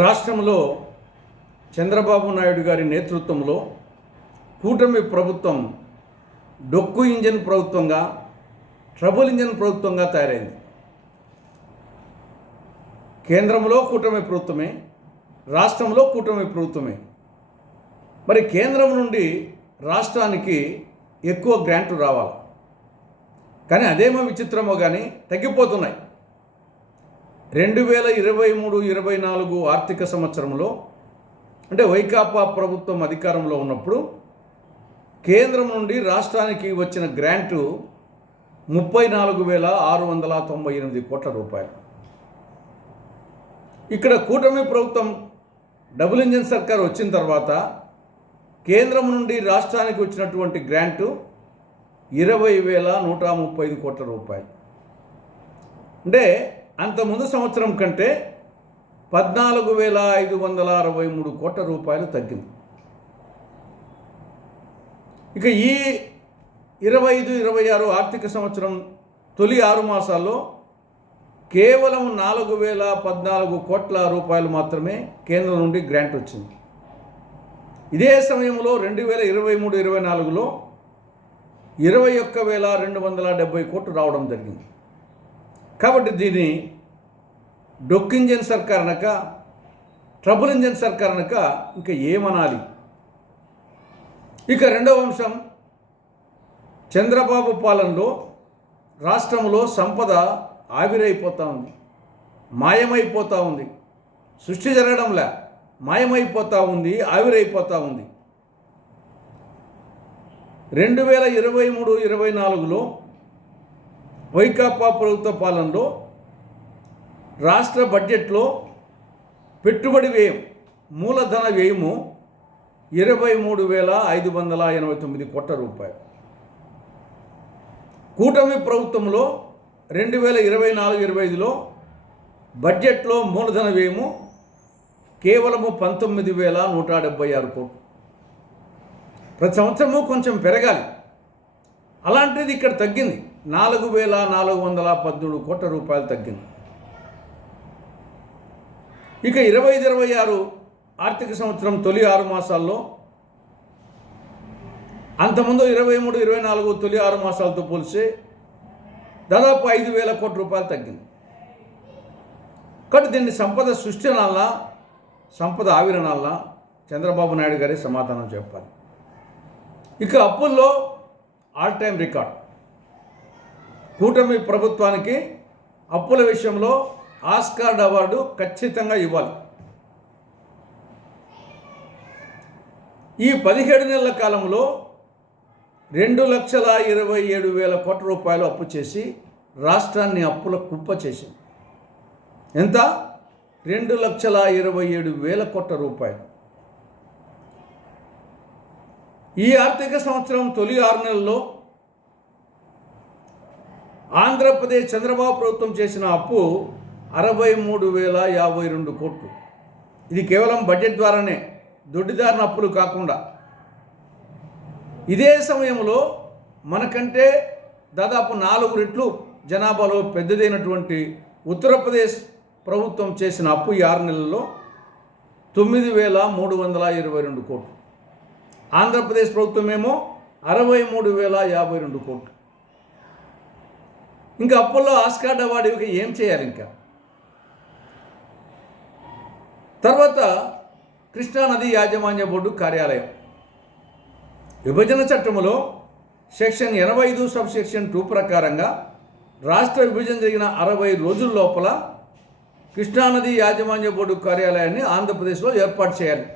రాష్ట్రంలో చంద్రబాబు నాయుడు గారి నేతృత్వంలో కూటమి ప్రభుత్వం డొక్కు ఇంజన్ ప్రభుత్వంగా, ట్రబుల్ ఇంజన్ ప్రభుత్వంగా తయారైంది. కేంద్రంలో కూటమి ప్రభుత్వమే, రాష్ట్రంలో కూటమి ప్రభుత్వమే. మరి కేంద్రం నుండి రాష్ట్రానికి ఎక్కువ గ్రాంట్లు రావాలి, కానీ అదేమో విచిత్రమో కానీ తగ్గిపోతున్నాయి. 2023-24 ఆర్థిక సంవత్సరంలో, అంటే వైకాపా ప్రభుత్వం అధికారంలో ఉన్నప్పుడు కేంద్రం నుండి రాష్ట్రానికి వచ్చిన గ్రాంటు 34,698 కోట్ల రూపాయలు. ఇక్కడ కూటమి ప్రభుత్వం డబుల్ ఇంజన్ సర్కార్ వచ్చిన తర్వాత కేంద్రం నుండి రాష్ట్రానికి వచ్చినటువంటి గ్రాంటు 20,135 కోట్ల రూపాయలు. అంటే అంతకుముందు సంవత్సరం కంటే 14,563 కోట్ల రూపాయలు తగ్గింది. ఇక ఈ 25-26 ఆర్థిక సంవత్సరం తొలి 6 మాసాల్లో కేవలం 4,014 కోట్ల రూపాయలు మాత్రమే కేంద్రం నుండి గ్రాంట్ వచ్చింది. ఇదే సమయంలో 2023-24లో 21,270 కోట్లు రావడం జరిగింది. కాబట్టి దీన్ని డొక్కు ఇంజన్ సర్కార్ అనక, ట్రబుల్ ఇంజన్ సర్కార్ అనక ఇంకా ఏమనాలి? ఇక రెండవ అంశం, చంద్రబాబు పాలనలో రాష్ట్రంలో సంపద ఆవిరైపోతూ ఉంది, మాయమైపోతూ ఉంది. సృష్టి జరగడంలే, మాయమైపోతూ ఉంది, ఆవిరైపోతూ ఉంది. 2023-24లో వైకాపా ప్రభుత్వ పాలనలో రాష్ట్ర బడ్జెట్లో పెట్టుబడి వ్యయం, మూలధన వ్యయము 23,589 కోట్ల రూపాయలు. కూటమి ప్రభుత్వంలో 2024-25లో బడ్జెట్లో మూలధన వ్యయము కేవలము 19,176 కోట్లు. ప్రతి సంవత్సరము కొంచెం పెరగాలి, అలాంటిది ఇక్కడ తగ్గింది. 4,417 కోట్ల రూపాయలు తగ్గింది. ఇక 25-26 ఆర్థిక సంవత్సరం తొలి 6 మాసాల్లో, అంతకుముందు 23-24 తొలి 6 మాసాలతో పోలిస్తే దాదాపు 5,000 కోట్ల రూపాయలు తగ్గింది. కాబట్టి దీన్ని సంపద సృష్టి అనాలనా, సంపద ఆవిరణాలనా చంద్రబాబు నాయుడు గారే సమాధానం చెప్పాలి. ఇక అప్పుల్లో ఆల్ టైమ్ రికార్డ్. కూటమి ప్రభుత్వానికి అప్పుల విషయంలో ఆస్కార్ అవార్డు ఖచ్చితంగా ఇవ్వాలి. ఈ 17 నెలల కాలంలో 2,27,000 కోట్ల రూపాయలు అప్పు చేసి రాష్ట్రాన్ని అప్పుల కుప్ప చేసింది. ఎంత? 2,27,000 కోట్ల రూపాయలు. ఈ ఆర్థిక సంవత్సరం తొలి 6 నెలల్లో ఆంధ్రప్రదేశ్ చంద్రబాబు ప్రభుత్వం చేసిన అప్పు 63,052 కోట్లు. ఇది కేవలం బడ్జెట్ ద్వారానే, దొడ్డిదారిన అప్పులు కాకుండా. ఇదే సమయంలో మనకంటే దాదాపు 4 రెట్లు జనాభాలో పెద్దదైనటువంటి ఉత్తరప్రదేశ్ ప్రభుత్వం చేసిన అప్పు ఈ 6 నెలల్లో 9,322 కోట్లు. ఆంధ్రప్రదేశ్ ప్రభుత్వం ఏమో 63,052 కోట్లు. ఇంకా అప్పుల్లో ఆస్కార్ అవార్డు ఇక ఏం చేయాలి? ఇంకా తర్వాత కృష్ణానది యాజమాన్య బోర్డు కార్యాలయం విభజన చట్టంలో సెక్షన్ 85 సబ్సెక్షన్ 2 ప్రకారంగా రాష్ట్ర విభజన జరిగిన 60 రోజుల లోపల కృష్ణానది యాజమాన్య బోర్డు కార్యాలయాన్ని ఆంధ్రప్రదేశ్లో ఏర్పాటు చేయాలి.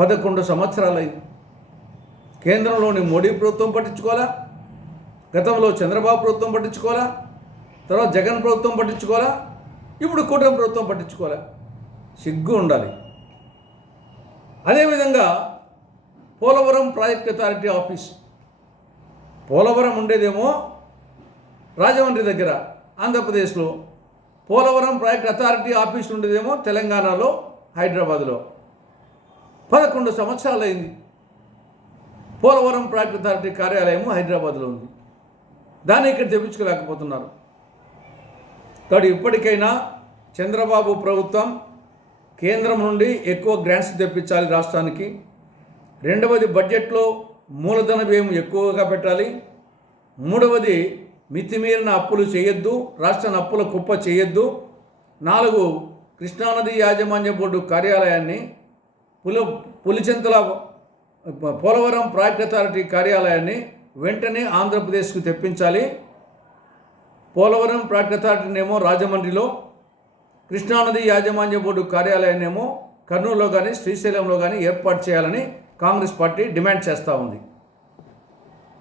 11 సంవత్సరాలైంది. కేంద్రంలోని మోడీ ప్రభుత్వం పట్టించుకోవాలా, గతంలో చంద్రబాబు ప్రభుత్వం పట్టించుకోవాలా, తర్వాత జగన్ ప్రభుత్వం పట్టించుకోవాలా, ఇప్పుడు కూటమి ప్రభుత్వం పట్టించుకోవాలా? సిగ్గు ఉండాలి. అదేవిధంగా Polavaram project authority office, Polavaram ఉండేదేమో రాజమండ్రి దగ్గర ఆంధ్రప్రదేశ్లో, పోలవరం ప్రాజెక్ట్ అథారిటీ ఆఫీస్ ఉండేదేమో తెలంగాణలో హైదరాబాద్లో. 11 సంవత్సరాలైంది. పోలవరం ప్రాజెక్ట్ అథారిటీ కార్యాలయము హైదరాబాద్లో ఉంది, దాన్ని ఇక్కడ తెప్పించుకోలేకపోతున్నారు. కాబట్టి ఇప్పటికైనా చంద్రబాబు ప్రభుత్వం కేంద్రం నుండి ఎక్కువ గ్రాంట్స్ తెప్పించాలి రాష్ట్రానికి. రెండవది, బడ్జెట్లో మూలధన వ్యయం ఎక్కువగా పెట్టాలి. మూడవది, మితిమీరిన అప్పులు చేయొద్దు, రాష్ట్రాన్ని అప్పుల కుప్ప చేయొద్దు. 4, కృష్ణానది యాజమాన్య బోర్డు కార్యాలయాన్ని పులిచింతల పోలవరం ప్రాజెక్ట్ అథారిటీ కార్యాలయాన్ని వెంటనే ఆంధ్రప్రదేశ్కు తెప్పించాలి. పోలవరం ప్రాజెక్ట్ అథారిటీనేమో రాజమండ్రిలో, కృష్ణానది యాజమాన్య బోర్డు కార్యాలయాన్నేమో కర్నూలులో కానీ శ్రీశైలంలో కానీ ఏర్పాటు చేయాలని కాంగ్రెస్ పార్టీ డిమాండ్ చేస్తూ ఉంది.